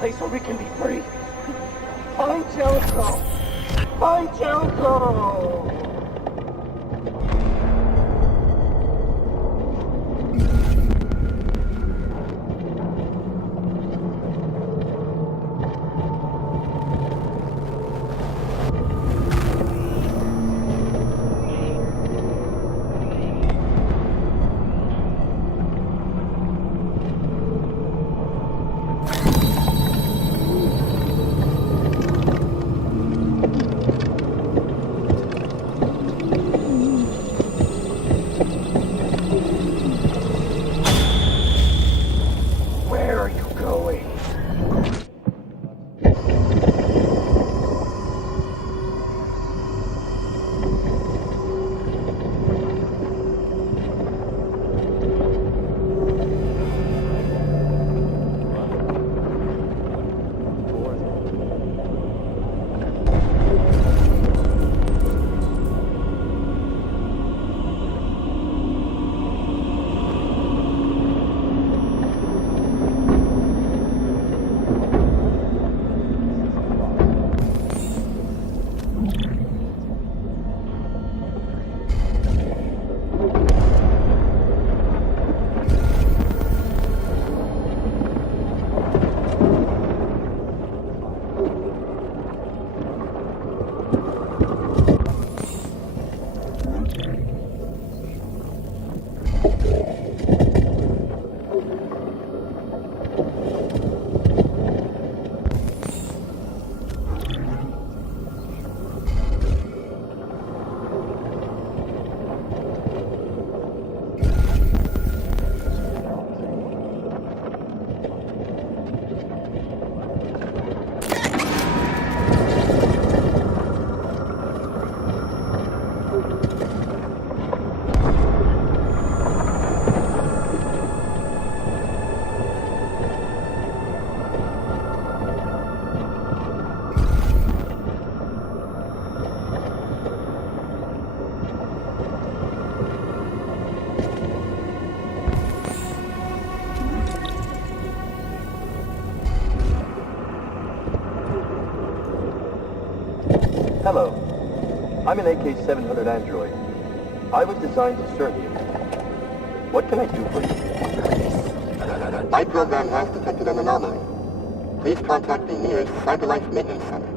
Place where we can be free. Find Jericho! Find Jericho! Hello. I'm an AK-700 android. I was designed to serve you. What can I do for you? My program has detected an anomaly. Please contact the nearest CyberLife Maintenance Center.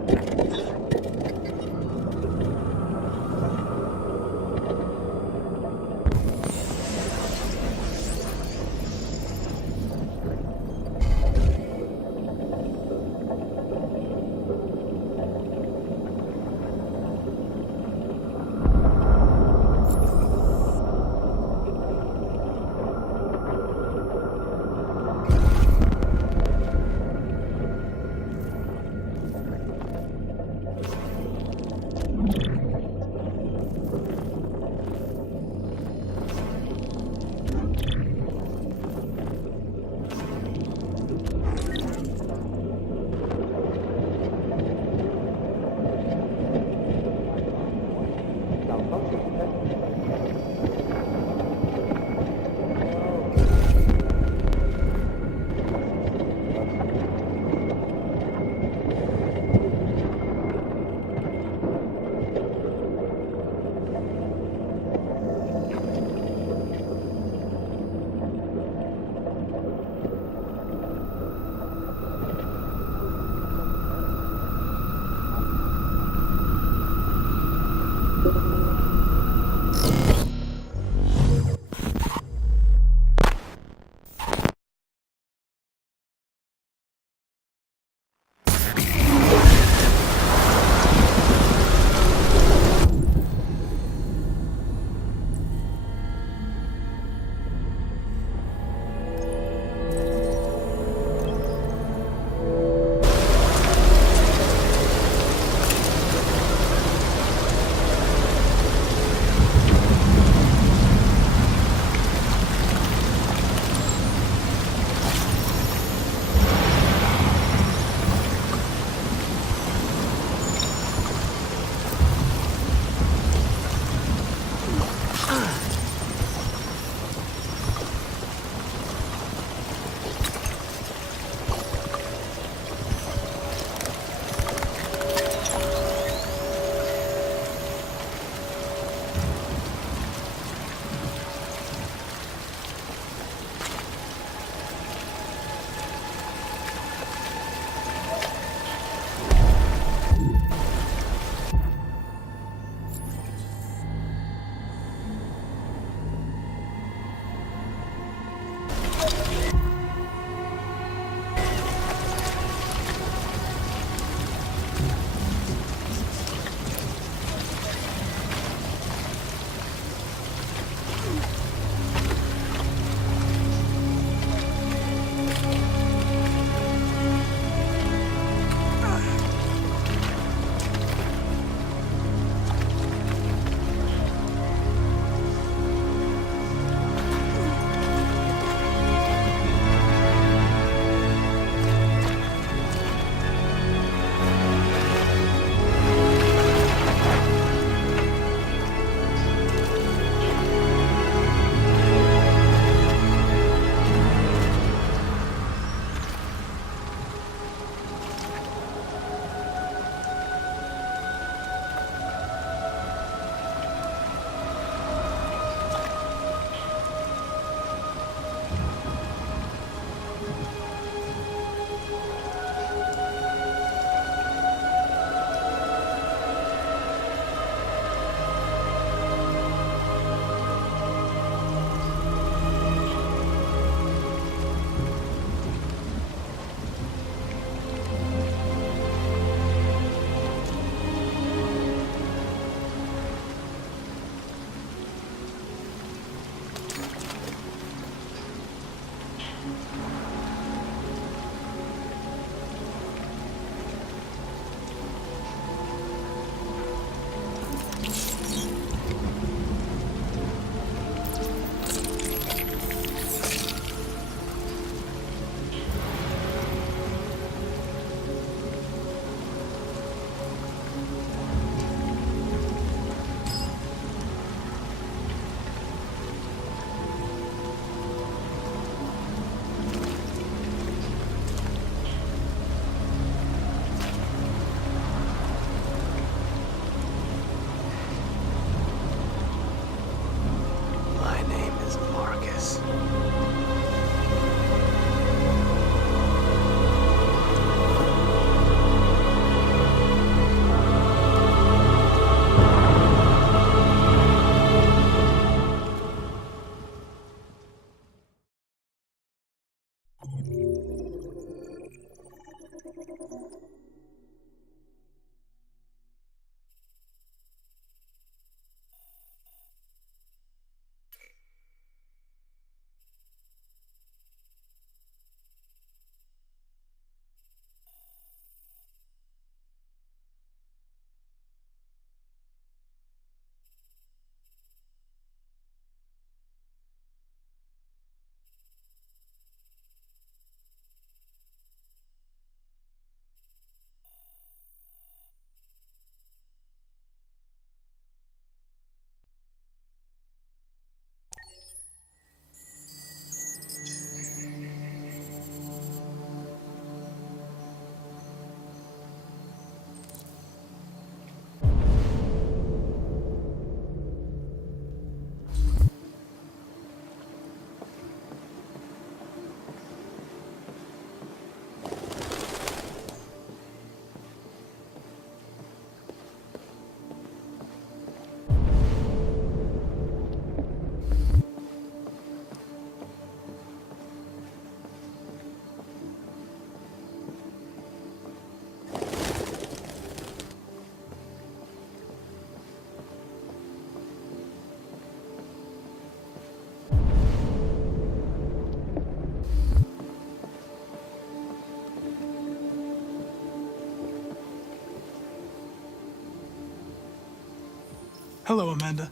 Hello, Amanda.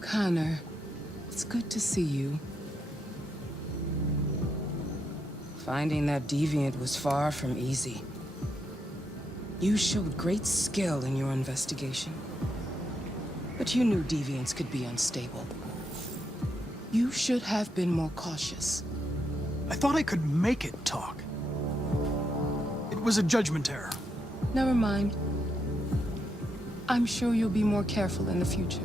Connor, it's good to see you. Finding that deviant was far from easy. You showed great skill in your investigation. But you knew deviants could be unstable. You should have been more cautious. I thought I could make it talk. It was a judgment error. Never mind. I'm sure you'll be more careful in the future.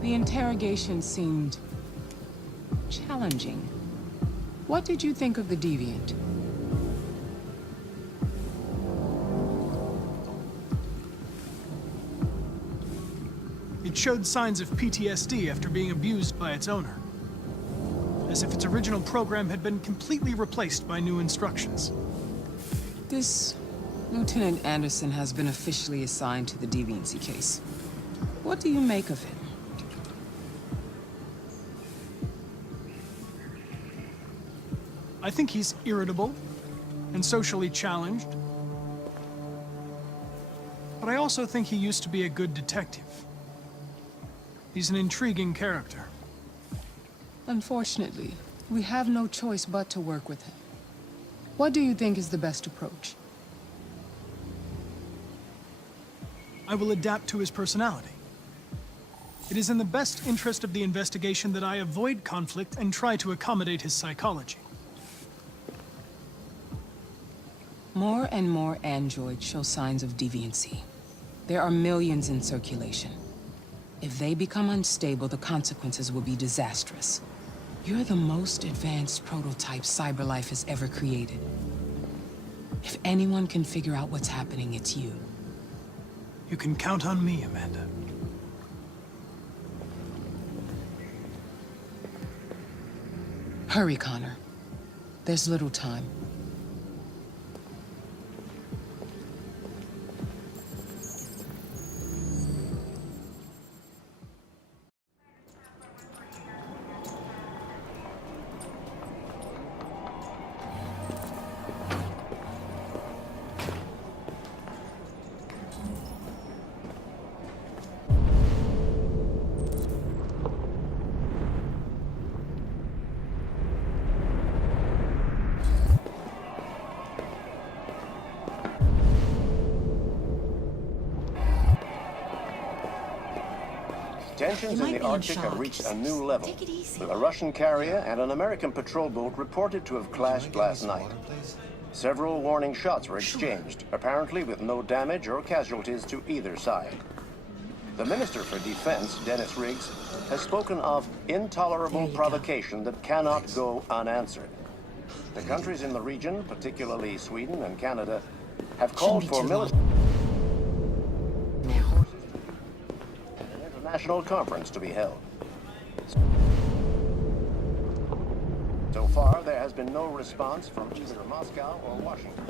The interrogation seemed challenging. What did you think of the deviant? It showed signs of PTSD after being abused by its owner. As if its original program had been completely replaced by new instructions. This Lieutenant Anderson has been officially assigned to the deviancy case. What do you make of him? I think he's irritable and socially challenged. But I also think he used to be a good detective. He's an intriguing character. Unfortunately, we have no choice but to work with him. What do you think is the best approach? I will adapt to his personality. It is in the best interest of the investigation that I avoid conflict and try to accommodate his psychology. More and more androids show signs of deviancy. There are millions in circulation. If they become unstable, the consequences will be disastrous. You're the most advanced prototype cyberlife has ever created. If anyone can figure out what's happening, it's you. You can count on me, Amanda. Hurry, Connor. There's little time. Tensions in the Arctic have reached a new level, with a Russian carrier and an American patrol boat reported to have clashed last night. Several warning shots were exchanged, apparently with no damage or casualties to either side. The Minister for Defense, Dennis Riggs, has spoken of intolerable provocation that cannot go unanswered. The countries in the region, particularly Sweden and Canada, have called for military national conference to be held. So far, there has been no response from either Moscow or Washington.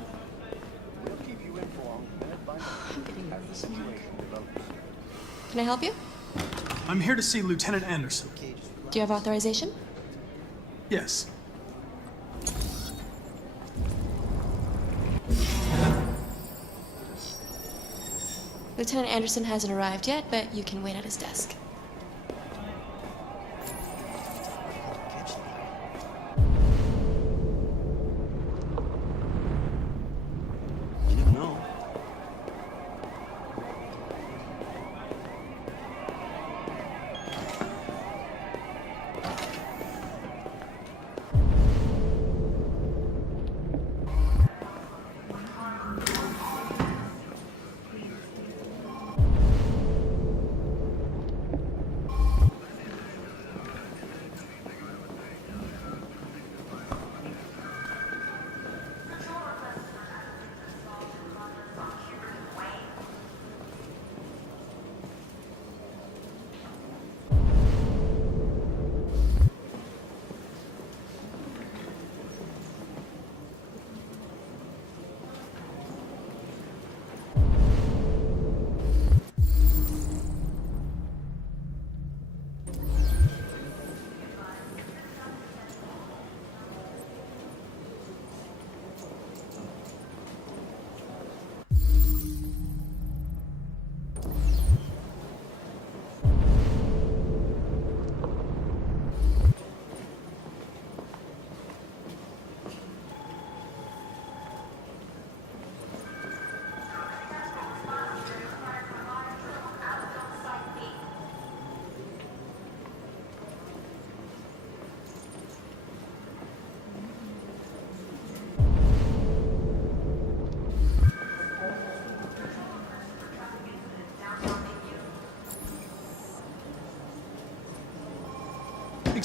We'll keep you informed minute by minute as the situation develops. Can I help you? I'm here to see Lieutenant Anderson. Do you have authorization? Yes. Lieutenant Anderson hasn't arrived yet, but you can wait at his desk.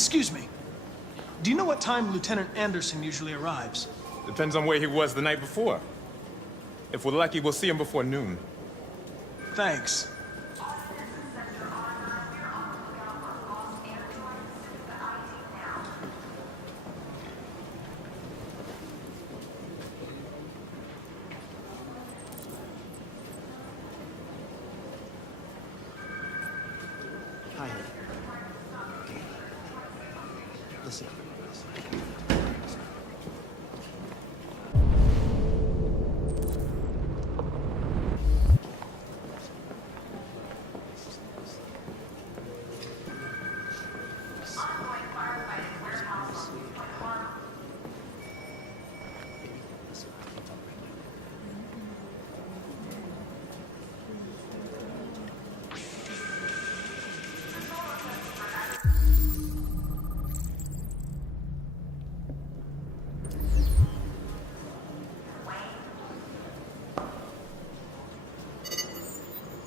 Excuse me. Do you know what time Lieutenant Anderson usually arrives? Depends on where he was the night before. If we're lucky, we'll see him before noon. Thanks. Hi. Listen.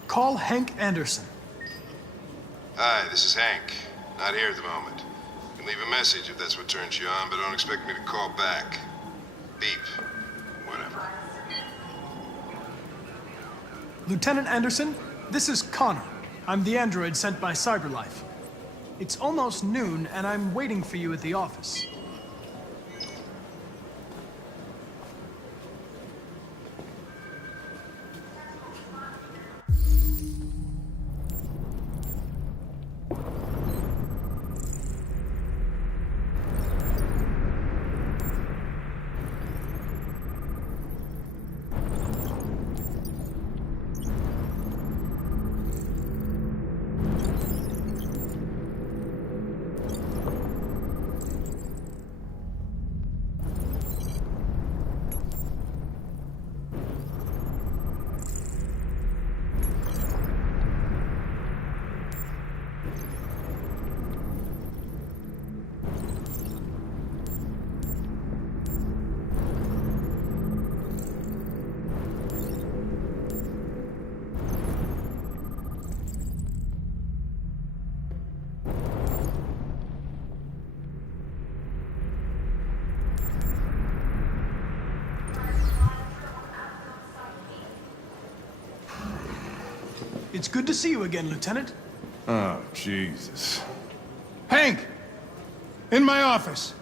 Call Hank Anderson. Hi, this is Hank. Not here at the moment. You can leave a message if that's what turns you on, but don't expect me to call back. Beep. Whatever. Lieutenant Anderson, this is Connor. I'm the android sent by CyberLife. It's almost noon, and I'm waiting for you at the office. It's good to see you again, Lieutenant. Oh, Jesus. Hank! In my office.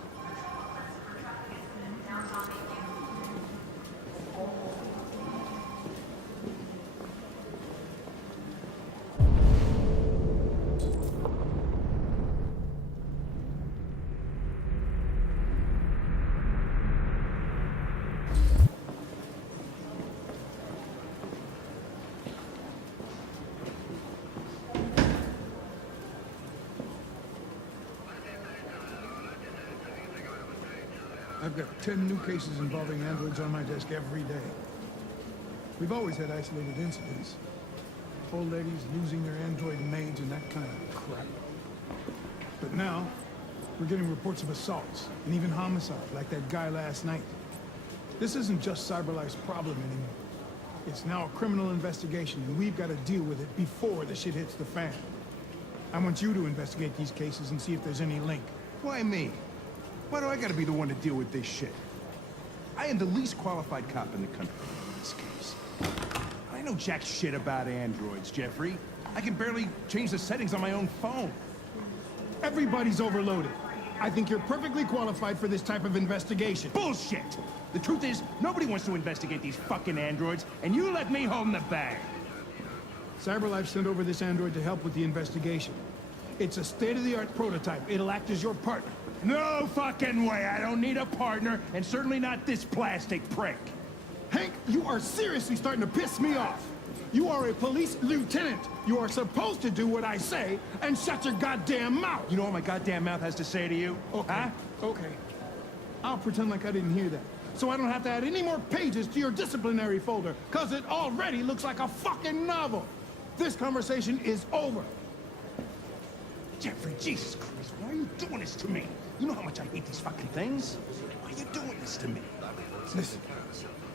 I've got 10 new cases involving androids on my desk every day. We've always had isolated incidents. Old ladies losing their android maids and that kind of crap. But now, we're getting reports of assaults and even homicide, like that guy last night. This isn't just CyberLife's problem anymore. It's now a criminal investigation, and we've got to deal with it before the shit hits the fan. I want you to investigate these cases and see if there's any link. Why me? Why do I gotta be the one to deal with this shit? I am the least qualified cop in the country in this case. I know jack shit about androids, Jeffrey. I can barely change the settings on my own phone. Everybody's overloaded. I think you're perfectly qualified for this type of investigation. Bullshit! The truth is, nobody wants to investigate these fucking androids, and you let me hold the bag. CyberLife sent over this android to help with the investigation. It's a state-of-the-art prototype. It'll act as your partner. No fucking way! I don't need a partner, and certainly not this plastic prick. Hank, you are seriously starting to piss me off. You are a police lieutenant. You are supposed to do what I say and shut your goddamn mouth. You know what my goddamn mouth has to say to you? Okay, huh? okay. I'll pretend like I didn't hear that, so I don't have to add any more pages to your disciplinary folder, because it already looks like a fucking novel. This conversation is over. Jeffrey, Jesus Christ, why are you doing this to me? You know how much I hate these fucking things? Why are you doing this to me? Listen,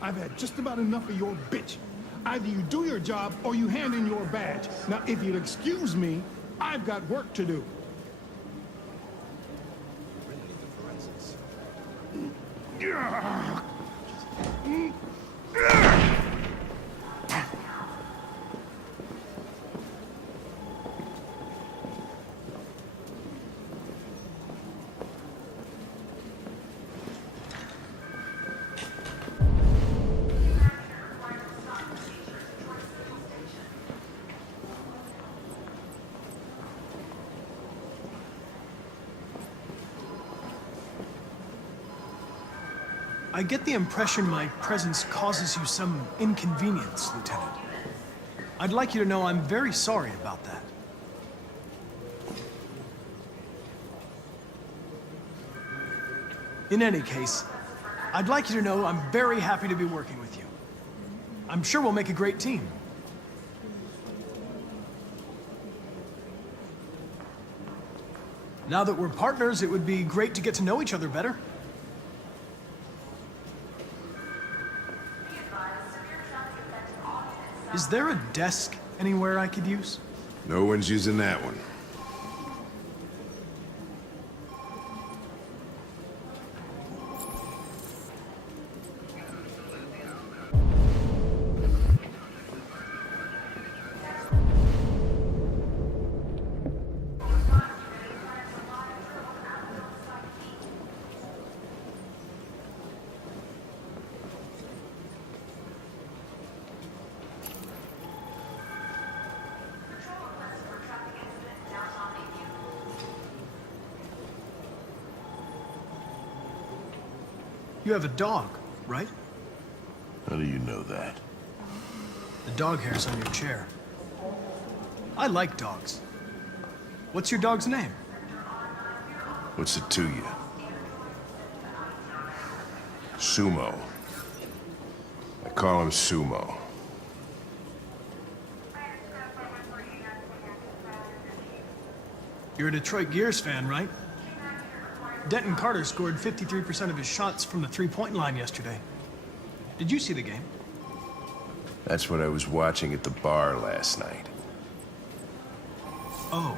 I've had just about enough of your bitch. Either you do your job or you hand in your badge. Now, if you'll excuse me, I've got work to do. I get the impression my presence causes you some inconvenience, Lieutenant. I'd like you to know I'm very sorry about that. In any case, I'd like you to know I'm very happy to be working with you. I'm sure we'll make a great team. Now that we're partners, it would be great to get to know each other better. Is there a desk anywhere I could use? No one's using that one. You have a dog, right? How do you know that? The dog hair's on your chair. I like dogs. What's your dog's name? What's it to you? Sumo. I call him Sumo. You're a Detroit Gears fan, right? Denton Carter scored 53% of his shots from the three-point line yesterday. Did you see the game? That's what I was watching at the bar last night. Oh.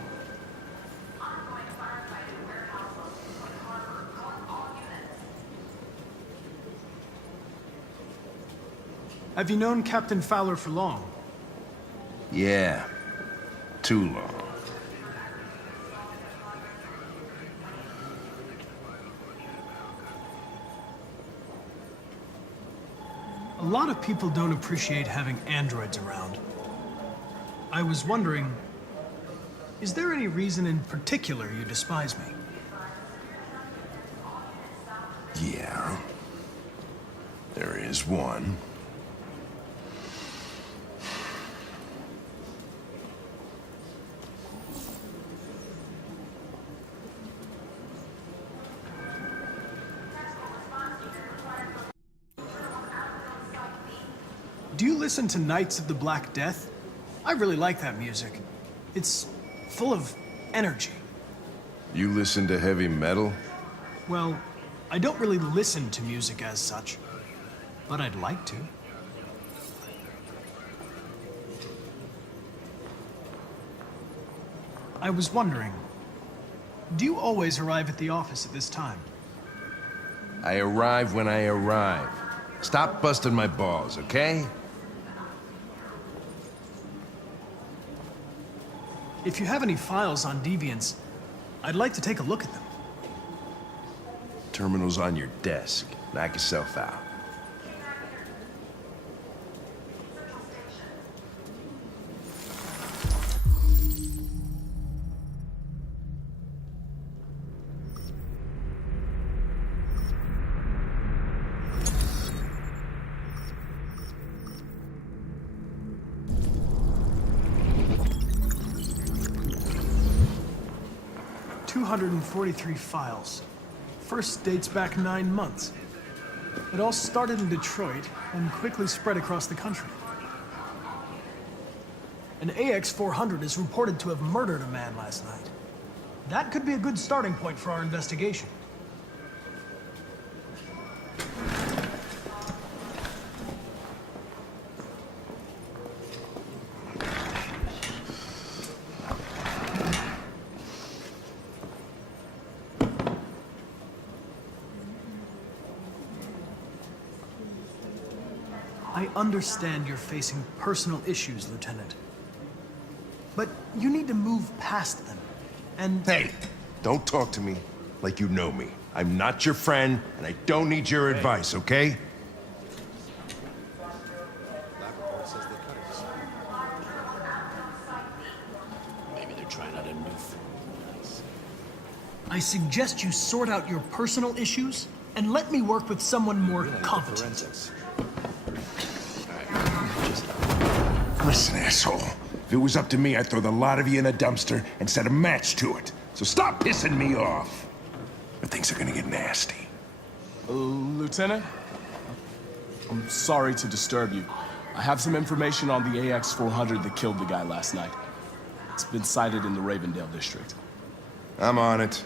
Have you known Captain Fowler for long? Yeah. Too long. A lot of people don't appreciate having androids around. I was wondering, is there any reason in particular you despise me? Yeah. There is one. Do you listen to Knights of the Black Death? I really like that music. It's full of energy. You listen to heavy metal? Well, I don't really listen to music as such, but I'd like to. I was wondering, do you always arrive at the office at this time? I arrive when I arrive. Stop busting my balls, okay? If you have any files on Deviants, I'd like to take a look at them. Terminal's on your desk. Knock yourself out. .243 files. First dates back 9 months. It all started in Detroit and quickly spread across the country. An AX-400 is reported to have murdered a man last night. That could be a good starting point for our investigation. I understand you're facing personal issues, Lieutenant. But you need to move past them. And... Hey, don't talk to me like you know me. I'm not your friend, and I don't need your advice, okay? Maybe they're trying out a new thing. I suggest you sort out your personal issues and let me work with someone more competent. Listen, asshole. If it was up to me, I'd throw the lot of you in a dumpster and set a match to it. So stop pissing me off. Or things are gonna get nasty. Lieutenant? I'm sorry to disturb you. I have some information on the AX-400 that killed the guy last night. It's been sighted in the Ravendale district. I'm on it.